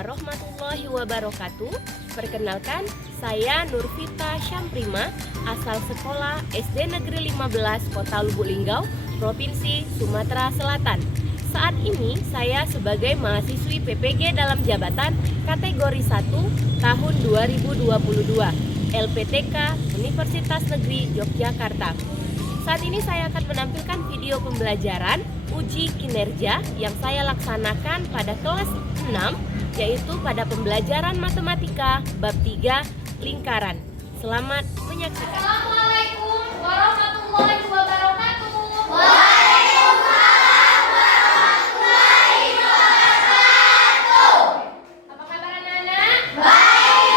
warahmatullahi wabarakatuh. Perkenalkan, saya Nurvita Syamprima, asal sekolah SD Negeri 15 Kota Lubuk Linggau, Provinsi Sumatera Selatan. Saat ini saya sebagai mahasiswi PPG dalam jabatan kategori 1 tahun 2022 LPTK Universitas Negeri Yogyakarta. Saat ini saya akan menampilkan video pembelajaran uji kinerja yang saya laksanakan pada kelas 6, yaitu pada pembelajaran matematika bab 3 lingkaran. Selamat menyaksikan. Assalamualaikum warahmatullahi wabarakatuh. Waalaikumsalam warahmatullahi wabarakatuh. Apa kabar anak-anak? Baik.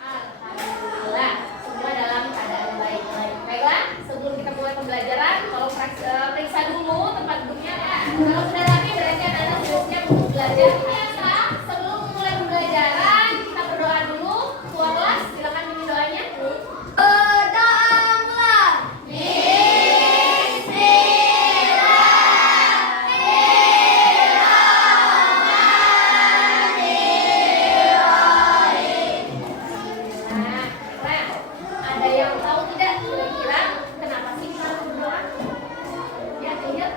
Alhamdulillah, semua dalam keadaan baik. Baiklah, sebelum kita mulai pembelajaran, tolong periksa dulu tempat duduknya. Kalau sudah rapi berarti anak-anak sudah siap untuk belajar. Biasa, sebelum mulai pembelajaran, kita berdoa dulu. Ketua kelas, silakan bimbing doanya. Ada yang tahu tidak kira-kira kenapa sih kita harus berdoa? Ya, ingat?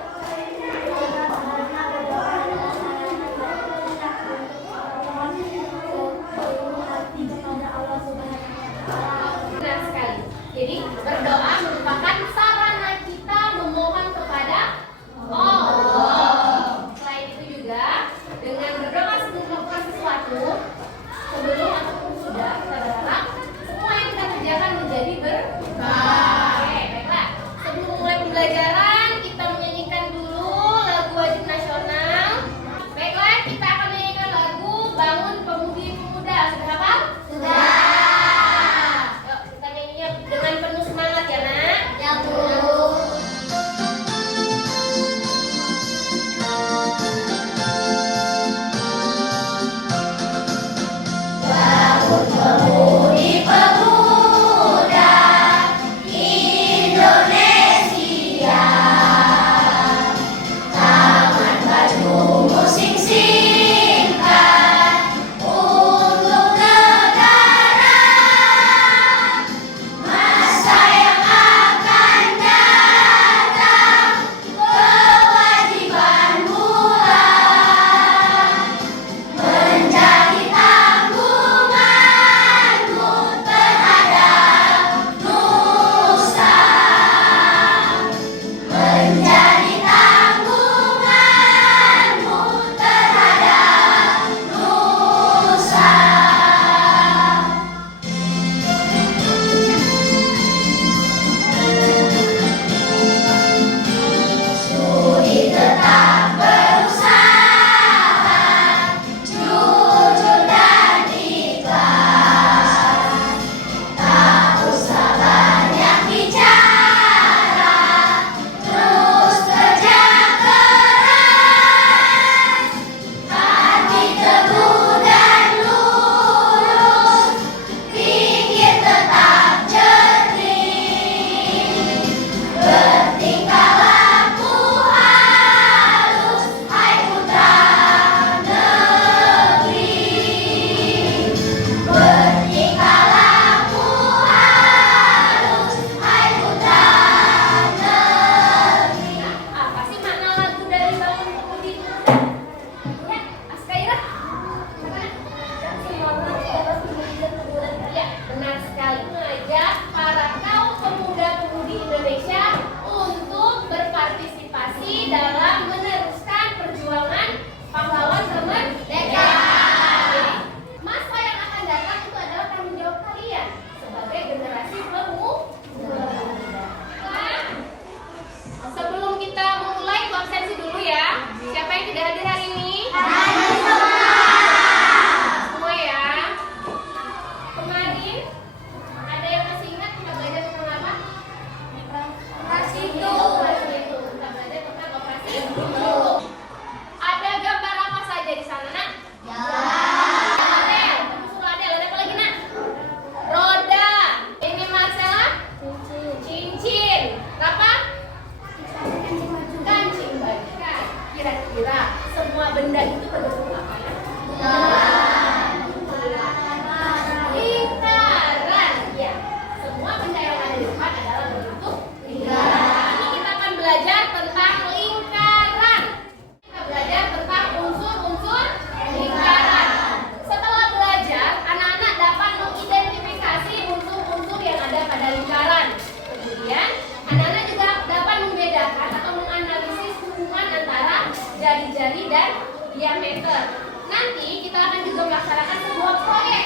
nanti kita akan juga melaksanakan sebuah proyek,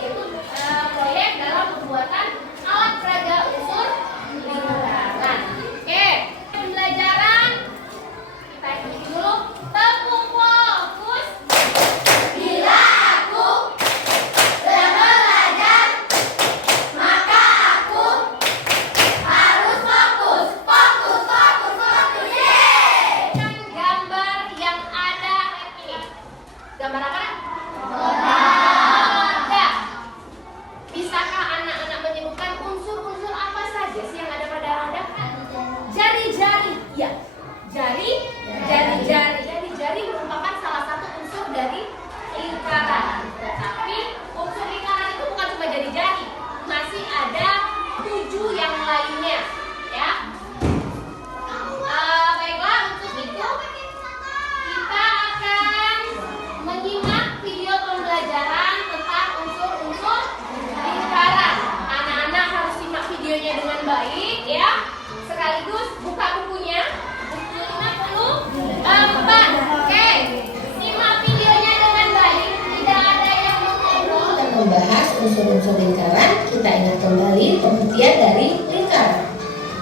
yaitu proyek dalam pembuatan alat peraga unsur lingkaran. Oke, pembelajaran kita ikuti dulu. Tepuk fokus. Bila aku sedang belajar, maka aku harus fokus. Fokus, fokus, fokus. Yeay! Dengan gambar yang ada ini. Gambar apa? Roda. Bisakah anak-anak menyebutkan unsur-unsur apa saja sih yang ada pada roda? Jari-jari. Ya. Jari-jari. Jari-jari merupakan salah satu unsur dari lingkaran. Tetapi unsur lingkaran itu bukan cuma jari-jari. Masih ada 7 yang lainnya. Ya. Baiklah, untuk itu kita akan menyimak video pembelajaran tentang unsur-unsur lingkaran. Anak-anak harus simak videonya dengan baik ya. Sekaligus buka bukunya. Buku 54. Oke. Simak videonya dengan baik. Tidak ada yang mengobrol. Dan membahas unsur-unsur lingkaran, kita ingat kembali pengertian dari lingkaran.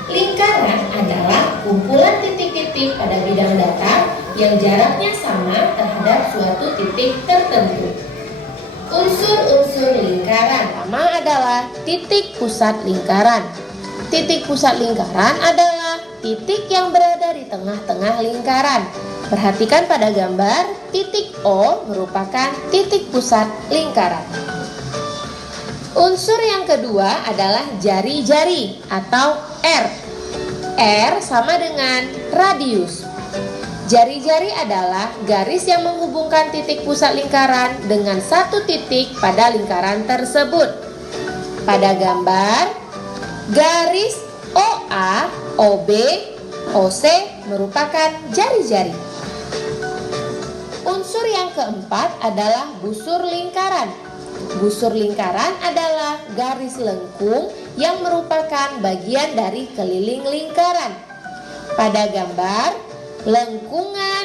Lingkaran adalah kumpulan titik-titik pada bidang datar yang jaraknya sama terhadap suatu titik tertentu. Unsur-unsur lingkaran pertama adalah titik pusat lingkaran. Titik pusat lingkaran adalah titik yang berada di tengah-tengah lingkaran. Perhatikan pada gambar, titik O merupakan titik pusat lingkaran. Unsur yang kedua adalah jari-jari atau R. R sama dengan radius. Jari-jari adalah garis yang menghubungkan titik pusat lingkaran dengan satu titik pada lingkaran tersebut. Pada gambar, garis OA, OB, OC merupakan jari-jari. Unsur yang keempat adalah busur lingkaran. Busur lingkaran adalah garis lengkung yang merupakan bagian dari keliling lingkaran. Pada gambar, lengkungan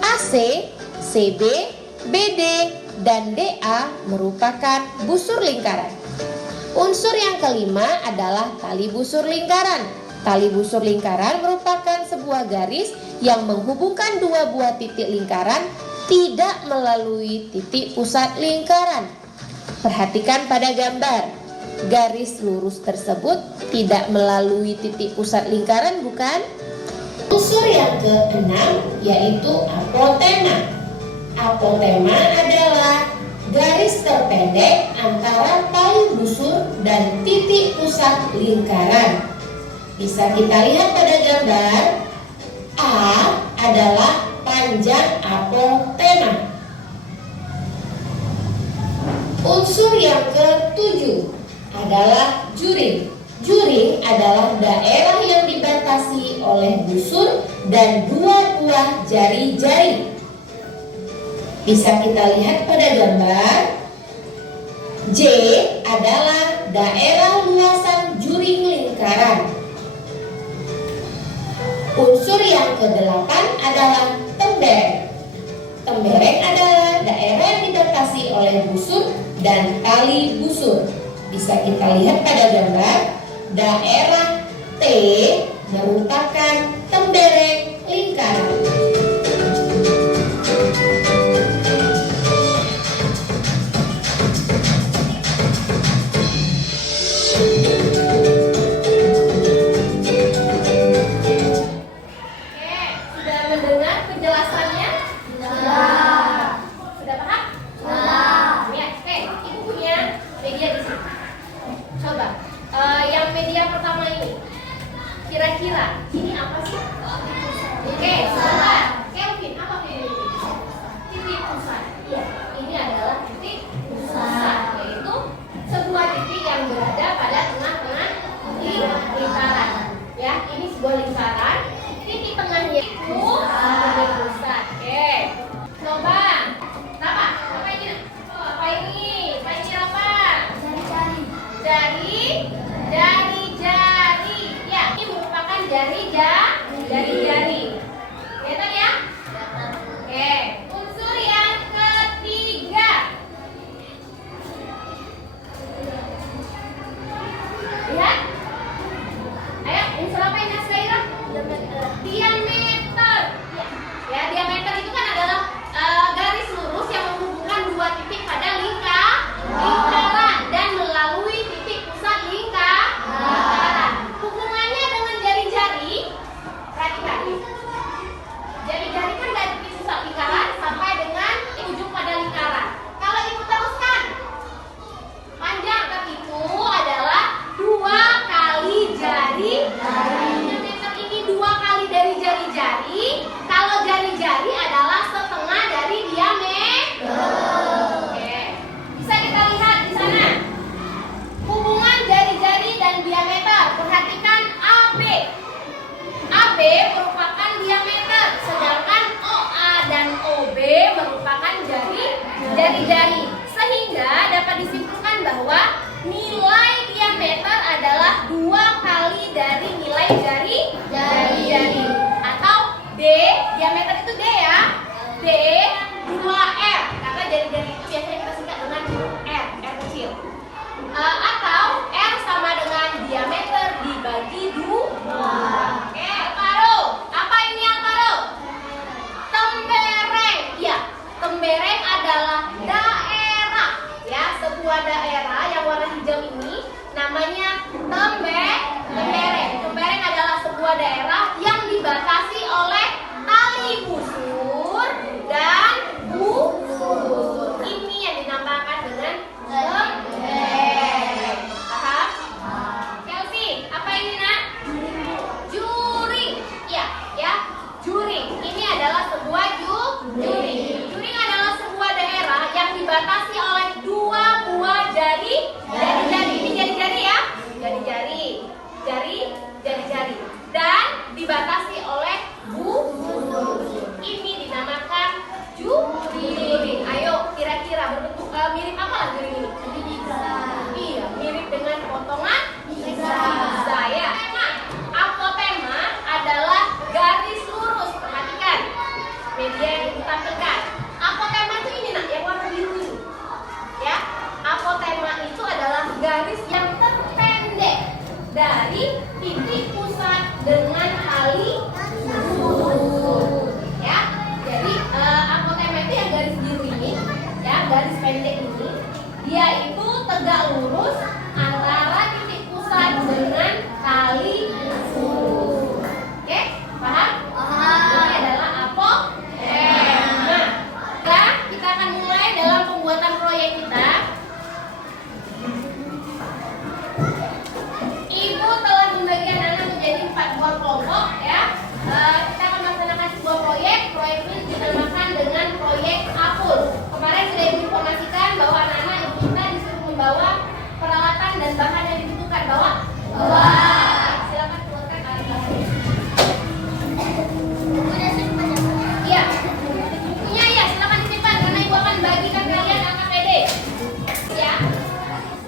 AC, CB, BD, dan DA merupakan busur lingkaran. Unsur yang kelima adalah tali busur lingkaran. Tali busur lingkaran merupakan sebuah garis yang menghubungkan dua buah titik lingkaran tidak melalui titik pusat lingkaran. Perhatikan pada gambar. Garis lurus tersebut tidak melalui titik pusat lingkaran, bukan? Unsur yang keenam yaitu apotema. Apotema adalah garis terpendek antara tali busur dan titik pusat lingkaran. Bisa kita lihat pada gambar. A adalah panjang apotema. Unsur yang ketujuh adalah juring. Juring adalah daerah yang dibatasi oleh busur dan dua buah jari-jari. Bisa kita lihat pada gambar. J adalah daerah luasan juring lingkaran. Unsur yang kedelapan adalah tembereng. Tembereng adalah daerah yang dibatasi oleh busur dan tali busur. Bisa kita lihat pada gambar. Daerah T merupakan tembereng lingkaran. Sudah mendengar penjelasannya? Sudah paham? Ya, oke. Ibu punya media di sini. Coba, yang media pertama ini, kira-kira ini apa sih? Oke, coba. Kelvin, apa ini? Titik pusat. Iya, ini adalah titik pusat, yaitu sebuah titik yang berada pada tengah-tengah lingkaran. Ya, ini sebuah lingkaran. Titik tengahnya itu titik pusat. Oke. Coba. Apa? Apa ini? Apa ini? Apa ini apa? Jari. Ya, ini merupakan jari-jari. Kelihatan ya? Oke. Unsur yang jari-jari. Sehingga dapat disimpulkan bahwa nilai diameter adalah 2 kali dari nilai jari-jari. Atau D, diameter itu D ya. D 2R, karena jari-jari itu biasanya kita singkat dengan R kecil. Atau R sama dengan diameter dibagi 2. Oke, Alvaro. Apa ini Alvaro? Tembereng. Iya, tembereng adalah daerah. Ya, sebuah daerah yang warna hijau ini namanya tembereng. Tembereng adalah sebuah daerah yang dibatasi oleh tali busur dan busur. Ini yang dinamakan dengan tembereng. Paham? Chelsea, apa ini nak? Juring. Iya, ya. Juring. Ini adalah sebuah juring. Juring adalah sebuah daerah yang dibatasi oleh 2 buah jari-jari. Ini jari-jari ya. Jari-jari. Dan dibatasi oleh busur. Ini dinamakan juring. Ayo, kira-kira berbentuk mirip apa lah juring ini? Iya, mirip dengan potongan pizza ya. Apotema adalah garis lurus. Perhatikan media yang ditampilkan. Apotema itu ini nak, yang warna biru ini. Ya, apotema itu adalah garis yang terpendek dari titik pusat dengan tali busur. Ya, jadi apotema itu yang garis biru ini, ya, garis pendek ini, dia itu tegak lurus antara titik pusat dengan tali busur. Oke, paham? Ini adalah apotema. Nah, kita akan mulai dalam pembuatan proyek kita. Ibu telah membagi anak-anak menjadi 4 buah kelompok ya. Kita akan melaksanakan sebuah proyek. Proyek ini dinamakan dengan proyek Apul. Kemarin sudah diinformasikan bahwa anak-anak ibu kita disuruh membawa peralatan dan bahan yang dibutuhkan. Bawa. Silakan keluarkan alat-alat. Iya. Bukunya ya, silakan disimpan karena ibu akan bagikan kalian LKPD. Ya.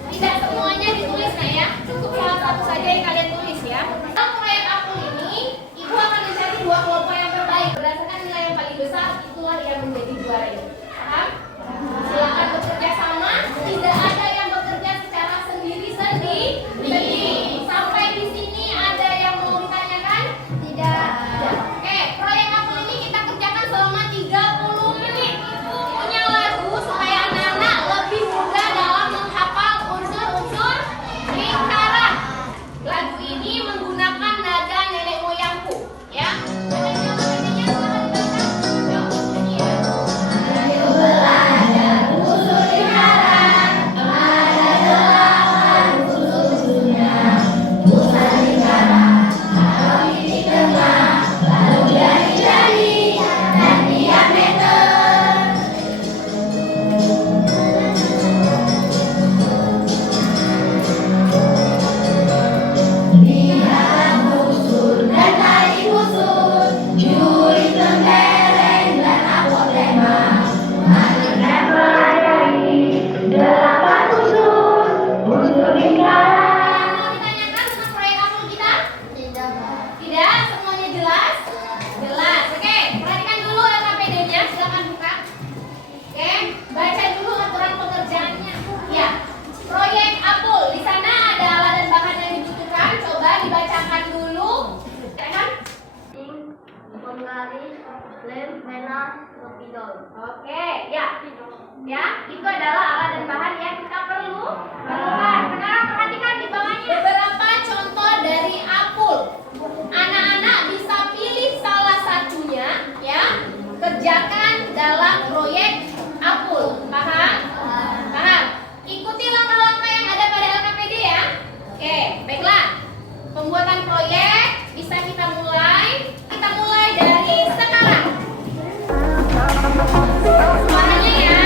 Tidak semuanya ditulis nah ya. Cukup salah satu saja yang kalian tulis ya. Dalam proyek Apul ini, ibu akan mencari 2 kelompok yang terbaik. Berdasarkan nilai yang paling besar, itulah yang menjadi juara ini. Paham? Silakan bekerja sama. Tidak ada yang bekerja secara sendiri-sendiri. Sampai di sini ada yang mau ditanyakan? Tidak. Oke, proyek Apul ini kita kerjakan selama 30 menit. Punya lagu supaya anak-anak lebih mudah dalam menghafal unsur-unsur lingkaran. Lagu ini menggunakan nada nenek moyangku, ya. Tidak, semuanya jelas? Jelas. Oke, perhatikan dulu LKPD-nya, silakan buka. Oke, baca dulu aturan pekerjaannya. Ya, proyek Apul. Di sana ada alat dan bahan yang dibutuhkan. Coba dibacakan dulu. Ya kan? Penggaris, lem, pena, spidol. Oke, ya. Ya, itu adalah alat dan bahan yang kita perlukan. Sekarang perhatikan di bawahnya beberapa contoh dari Apul. Anak-anak bisa pilih salah satunya ya, kerjakan dalam proyek Apul. Paham? Paham? Ikuti langkah-langkah yang ada pada LKPD ya. Oke, baiklah. Pembuatan proyek bisa kita mulai. Kita mulai dari sekarang. Suaranya ya.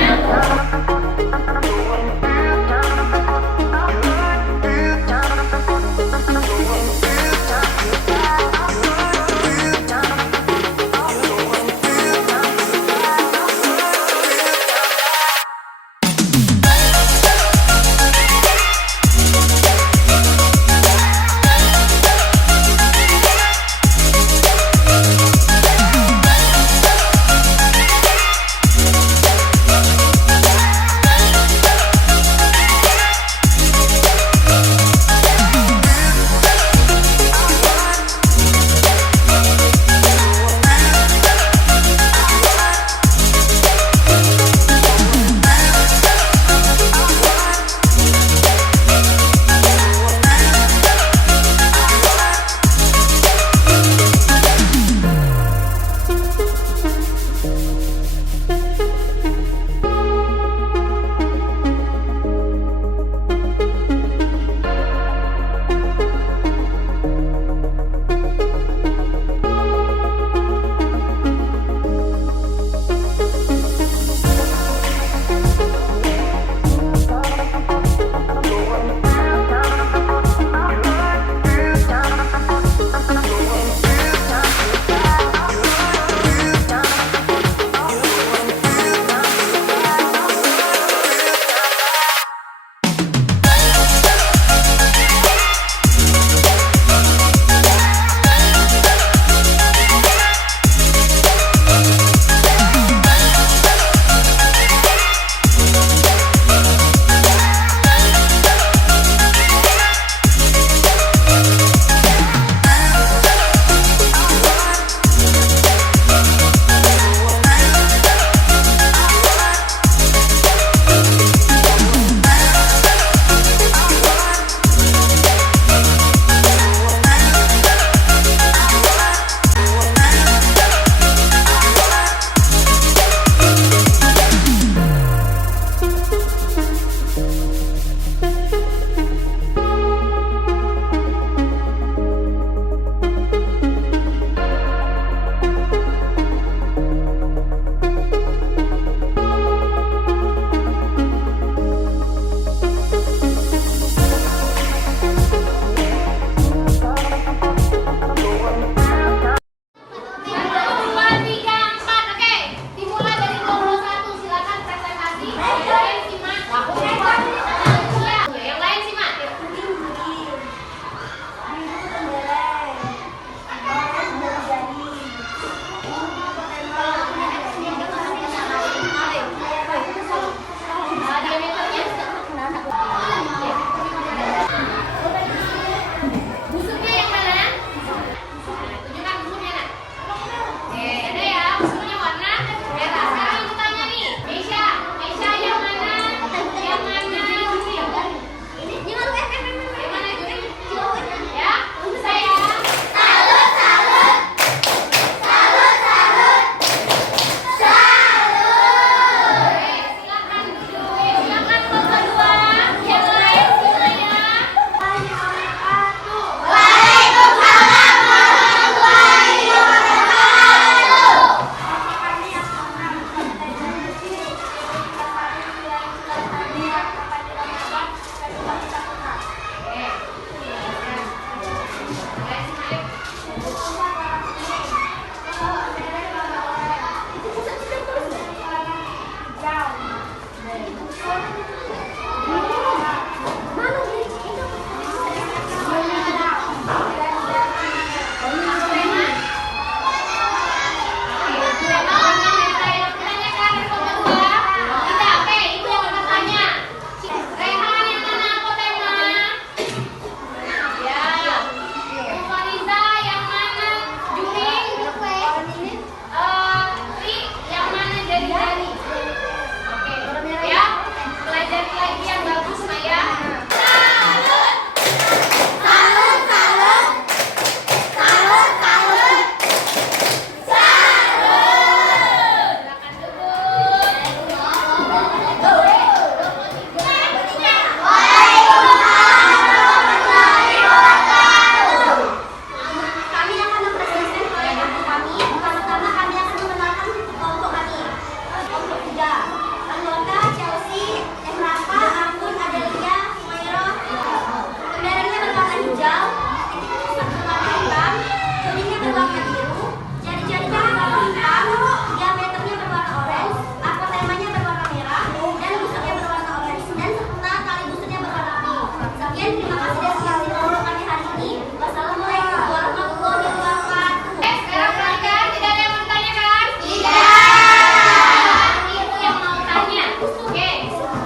Oke,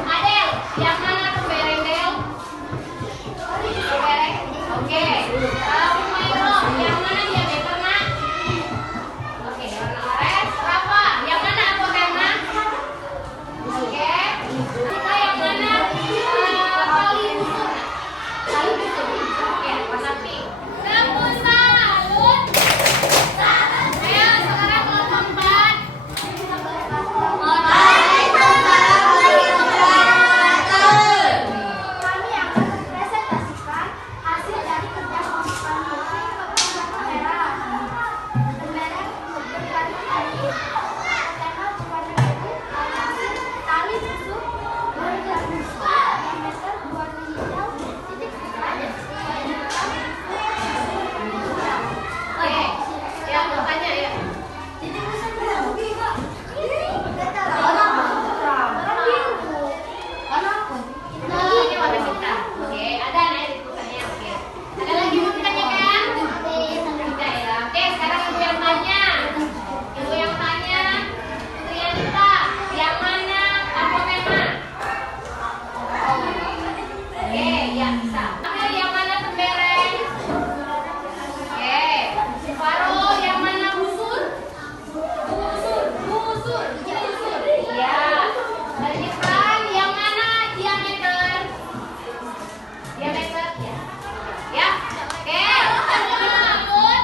Adel, yang mana pembereng Del? Pembereng. Oke. Humairo, yang mana diameter nak? Oke, warna oranye. Rafa, yang mana apotemna? Oke. Kita yang mana kali busur nak? Kali busur. Oke, warna pink. Rapusa, Lut. Ayo, sekarang kelompok 4. Kami akan mempresentasikan hasil dari kerja kelompok kami kepada kamera. Pembereng berwarna air, tema berwarna biru, alhasil tali busur berwarna busur, diameter berwarna hijau, titik hitam, Oke, yang mau tanya ya. titik busur berwarna biru. Warna biru. Warna apa? Oh, ini warna hitam. Oke, ada naik di tulisannya. Oke. Ada lagi mau ditanyakan? Tidak ya. Oke, sekarang ibu yang tanya. Ibu yang tanya. Trianita, yang mana apotema? Oke, ya bisa. Amel, yang mana tembereng? Oke. Farol, yang mana busur? Busur. Iya. Dari Ifran, yang mana diameter? Diameter, ya. Ya. Oke. Salut.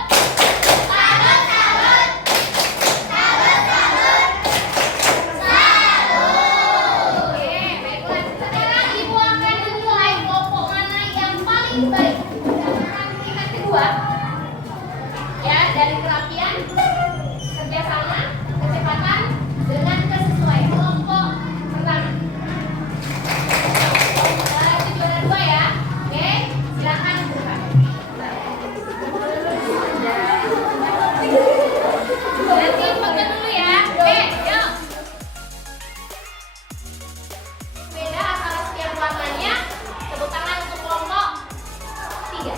Oke, baiklah. Sekarang ibu akan menilai kelompok mana yang paling baik. Berdasarkan tingkat kedua. Ya, dari kerapian, kerjasama, kecepatan, dengan kesesuaian. Kelompok pertama. Itu juara 2 ya. Oke, silakan buka. Nanti foto dulu ya. Oke, yuk. Beda antara setiap warnanya. Tepuk tangan untuk kelompok 3.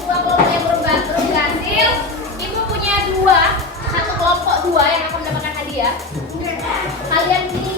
Dua kelompok yang berhasil, ibu punya 2, satu kelompok 2 yang akan mendapatkan hadiah. Kalian pilih